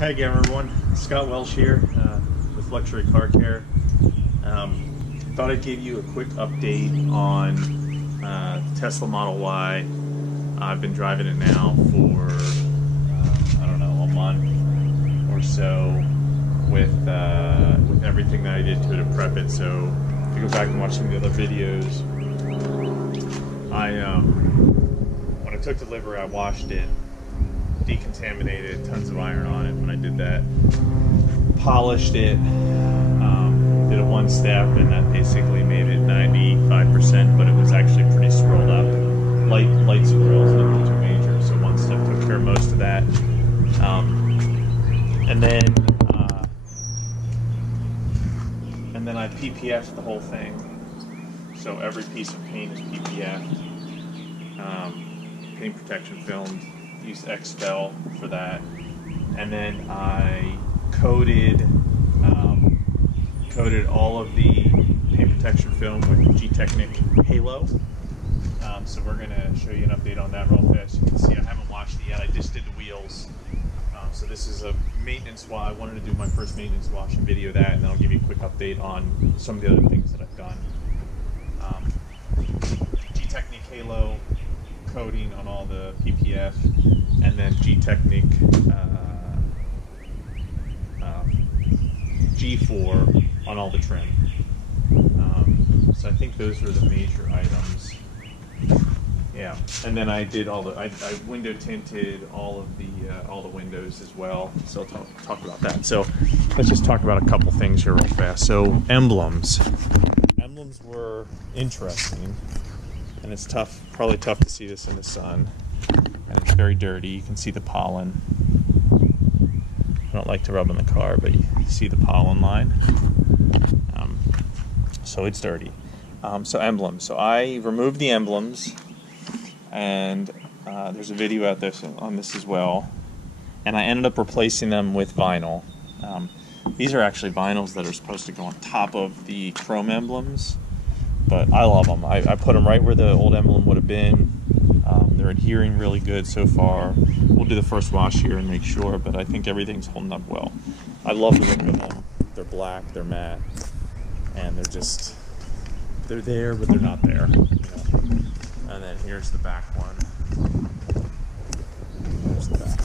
Hi again, everyone. Scott Welsh here with Luxury Car Care. Thought I'd give you a quick update on the Tesla Model Y. I've been driving it now for I don't know, a month or so with everything that I did to it to prep it. So if you go back and watch some of the other videos, when I took delivery, I washed it, decontaminated, tons of iron on it when I did that, polished it, did a one step, and that basically made it 95%, but it was actually pretty scrolled up, light swirls, nothing too major, so one step took care of most of that. And then I PPF'd the whole thing, so every piece of paint is PPF'd, paint protection film. Used Expel for that, and then I coated all of the paint protection film with G-Technic Halo. So we're going to show you an update on that real fast. You can see I haven't washed it yet. I just did the wheels. So this is a maintenance wash. I wanted to do my first maintenance wash and video that, and then I'll give you a quick update on some of the other things that I've done. G-Technic Halo coating on all the PPF, and then G-Technic G4 on all the trim. So I think those were the major items. Yeah, and then I did I window tinted all the windows as well. So I'll talk about that. So let's just talk about a couple things here real fast. So emblems were interesting. And it's tough, probably tough to see this in the sun, and it's very dirty. You can see the pollen. I don't like to rub on the car, but you see the pollen line. So it's dirty. So emblems. So I removed the emblems, and there's a video out there on this as well. And I ended up replacing them with vinyl. These are actually vinyls that are supposed to go on top of the chrome emblems. But I love them. I put them right where the old emblem would have been. They're adhering really good so far. We'll do the first wash here and make sure, but I think everything's holding up well. I love the look of them. They're black, they're matte, and they're there, but they're not there. You know? And then here's the back one. There's the back.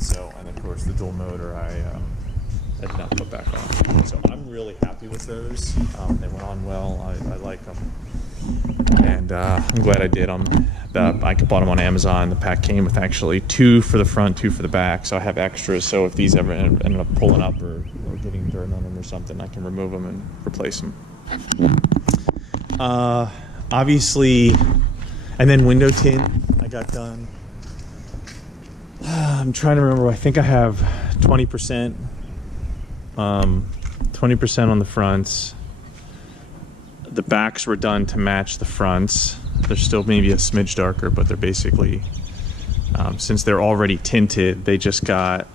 So, and of course the dual motor I did not put back on. So I'm really happy with those. They went on well. I like them. And I'm glad I did them. I bought them on Amazon. The pack came with actually 2 for the front, 2 for the back. So I have extras. So if these ever end up pulling up or getting dirt on them or something, I can remove them and replace them. Obviously, and then window tint I got done. I'm trying to remember. I think I have 20%. 20% on the fronts. The backs were done to match the fronts. They're still maybe a smidge darker, but they're basically, since they're already tinted, they just got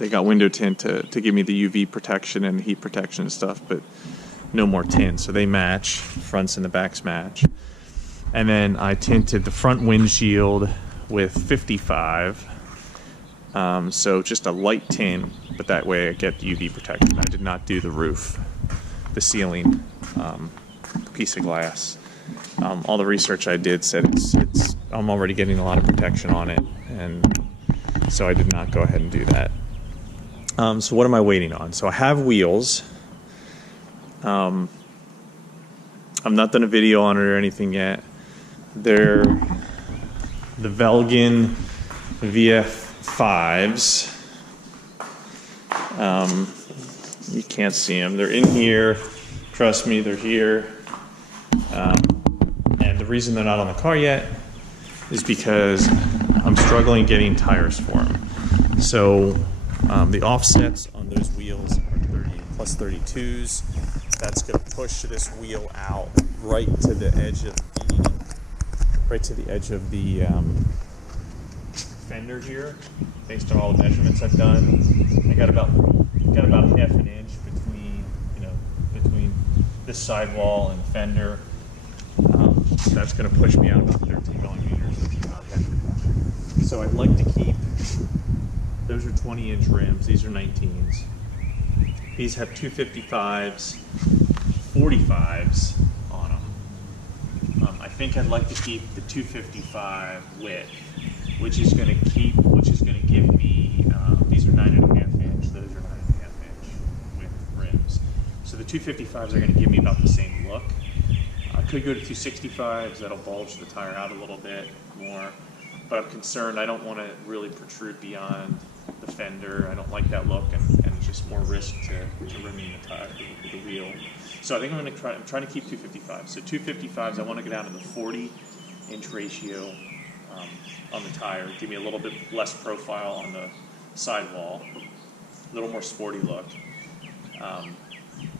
window tint to give me the UV protection and heat protection and stuff, but no more tint. So they match, fronts and the backs match. And then I tinted the front windshield with 55. So just a light tint, but that way I get UV protection. I did not do the roof, the ceiling piece of glass. All the research I did said I'm already getting a lot of protection on it, and so I did not go ahead and do that. So what am I waiting on? So I have wheels. I've not done a video on it or anything yet. They're the Velgen VF5s. You can't see them. They're in here. Trust me, they're here. And the reason they're not on the car yet is because I'm struggling getting tires for them. So the offsets on those wheels are 30 plus 32s. That's going to push this wheel out right to the edge of the fender here, based on all the measurements I've done. I got about half an inch between this sidewall and the fender. So that's going to push me out about 13 millimeters. So I'd like to keep, those are 20-inch rims, these are 19s. These have 255s, 45s on them. I think I'd like to keep the 255 width, which is going to give me, these are 9.5 inch, those are 9.5 inch width rims. So the 255s are going to give me about the same look. I could go to 265s, that'll bulge the tire out a little bit more, but I'm concerned I don't want to really protrude beyond the fender. I don't like that look, and just more risk to rimming the tire, the wheel. So I think I'm trying to keep 255s. So 255s, I want to go down to the 40-inch ratio on the tire, give me a little bit less profile on the sidewall, a little more sporty look.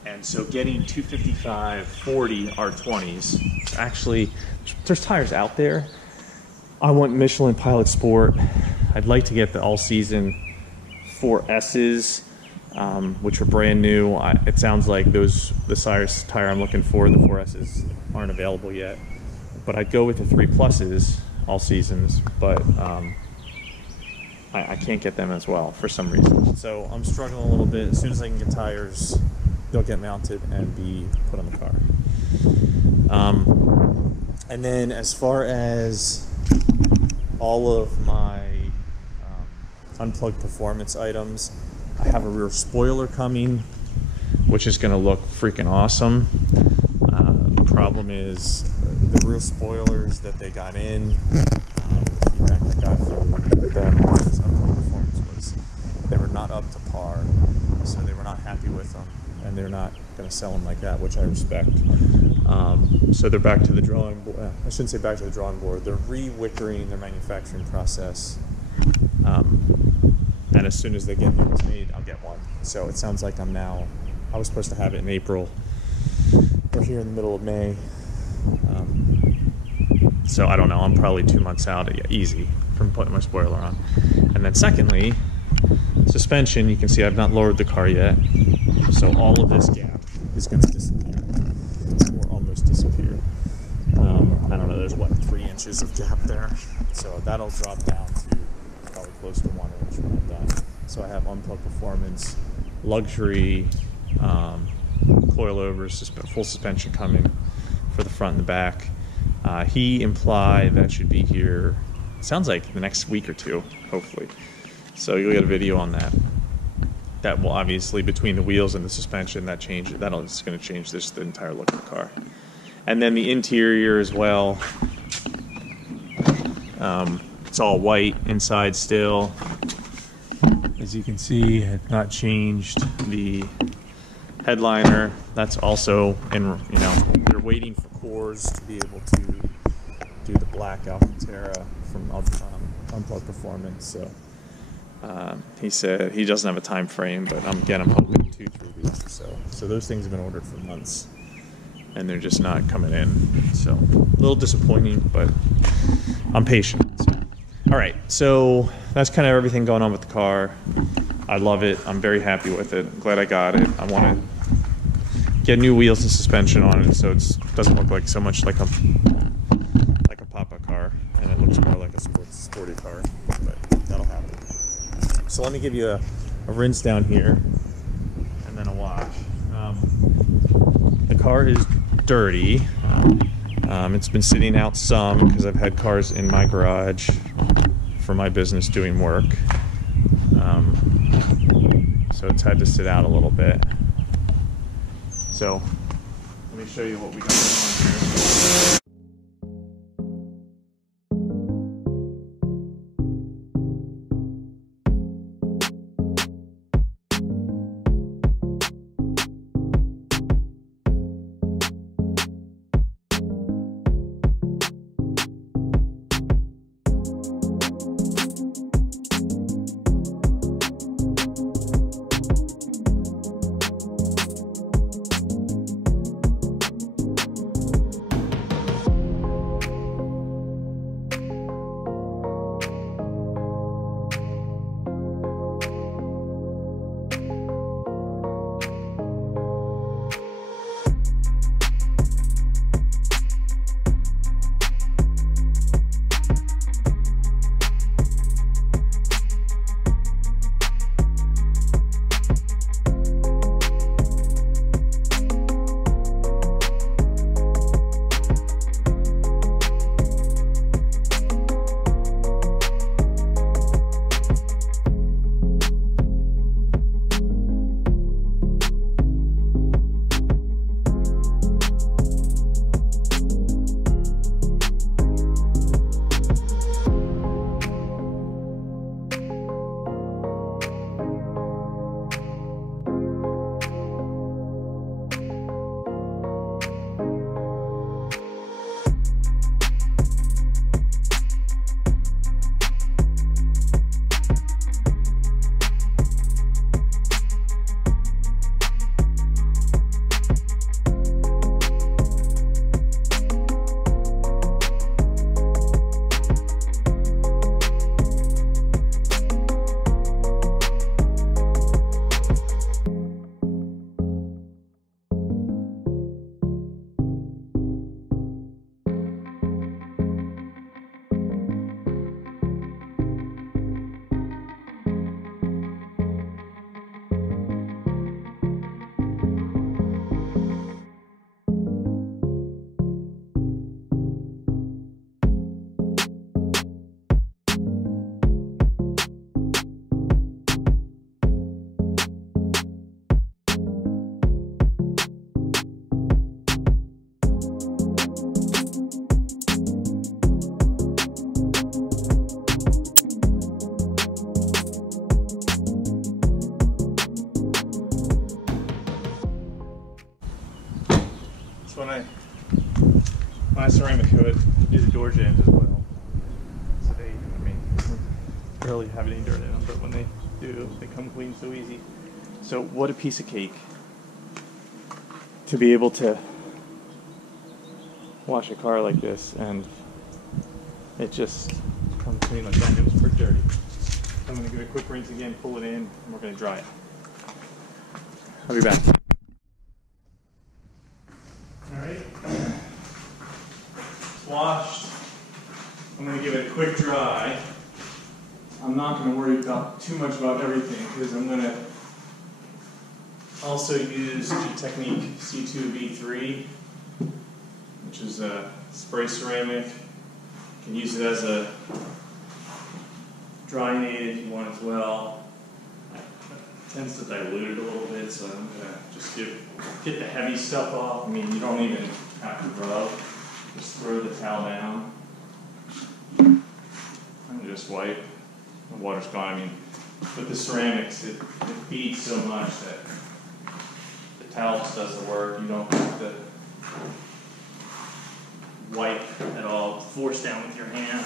And so getting 255 40 R20s, actually, there's tires out there. I want Michelin Pilot Sport. I'd like to get the all-season 4S's, which are brand new. It sounds like the size tire I'm looking for, the 4S's, aren't available yet. But I'd go with the 3 Pluses all seasons, but I can't get them as well for some reason. So I'm struggling a little bit. As soon as I can get tires, they'll get mounted and be put on the car. And then as far as all of my unplugged performance items, I have a rear spoiler coming, which is going to look freaking awesome. The problem is the rear spoilers that they got in, the feedback I got from them on this unplugged performance was they were not up to par, so they were not happy with them, and they're not going to sell them like that, which I respect. So they're back to the drawing board. I shouldn't say back to the drawing board. They're re-wickering their manufacturing process. And as soon as they get those made, I'll get one. So it sounds like I was supposed to have it in April. We're here in the middle of May. So I don't know, I'm probably 2 months out, easy, from putting my spoiler on. And then secondly, suspension, you can see I've not lowered the car yet. So all of this gap is going to disappear, or almost disappear. I don't know, there's what, 3 inches of gap there. So that'll drop down to probably close to 1 inch when I'm done. So I have unplugged performance, luxury, coilovers, full suspension coming for the front and the back. He implied that should be here, sounds like the next week or two, hopefully. So you'll get a video on that. That will obviously, between the wheels and the suspension, it's going to change the entire look of the car. And then the interior as well. It's all white inside still. As you can see, I've not changed the headliner. That's also they're waiting for cores to be able to do the black Alcantara from Unplugged Performance. So he said he doesn't have a time frame, but I'm hoping 2-3 weeks or so. So those things have been ordered for months, and they're just not coming in. So a little disappointing, but I'm patient. So. All right, so that's kind of everything going on with the car. I love it. I'm very happy with it. I'm glad I got it. I want to get new wheels and suspension on it, so it doesn't look like so much like a pop-up car, and it looks more like a sporty car. But that'll happen. So let me give you a rinse down here, and then a wash. The car is dirty. It's been sitting out some because I've had cars in my garage for my business doing work. So it's had to sit out a little bit. So let me show you what we got going on here. my ceramic hood, do the Georgia ends as well. So they, I mean, barely have any dirt in them, but when they do, they come clean so easy. So what a piece of cake to be able to wash a car like this, and it just comes clean like that. It was pretty dirty. I'm going to give it a quick rinse again, pull it in, and we're going to dry it. I'll be back. Alright, it's washed. I'm going to give it a quick dry. I'm not going to worry too much about everything, because I'm going to also use G-Technique C2V3, which is a spray ceramic. You can use it as a drying aid if you want as well. It tends to dilute it a little bit, so I'm going to just get the heavy stuff off. I mean, you don't even have to rub. Just throw the towel down and just wipe. The water's gone. I mean, with the ceramics, it beads so much that the towel just does the work. You don't have to wipe at all, force down with your hand.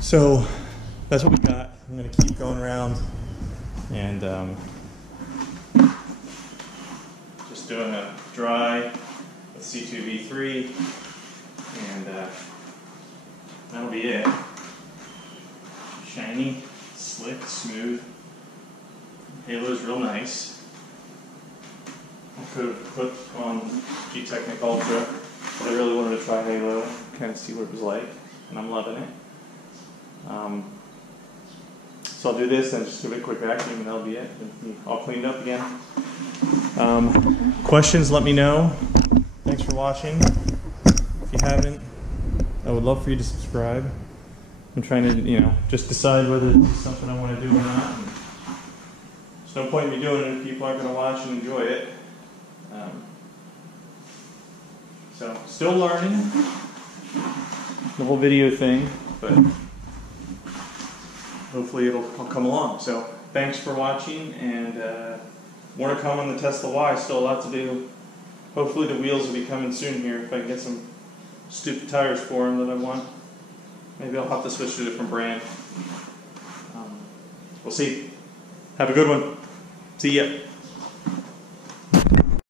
So that's what we got. I'm going to keep going around and just doing a dry with C2V3, and that'll be it. Shiny, slick, smooth. Halo's real nice. I could have put on G-Technique Ultra, but I really wanted to try Halo, kind of see what it was like, and I'm loving it. So I'll do this and just give it a quick vacuum, and that'll be it. It'll be all cleaned up again. Questions, let me know. Thanks for watching. If you haven't, I would love for you to subscribe. I'm trying to, just decide whether it's something I want to do or not. There's no point in me doing it if people aren't going to watch and enjoy it. So, still learning the whole video thing, but hopefully it'll come along. So, thanks for watching, and more to come on the Tesla Y. Still a lot to do. Hopefully the wheels will be coming soon here if I can get some stupid tires for them that I want. Maybe I'll have to switch to a different brand. We'll see. Have a good one. See ya.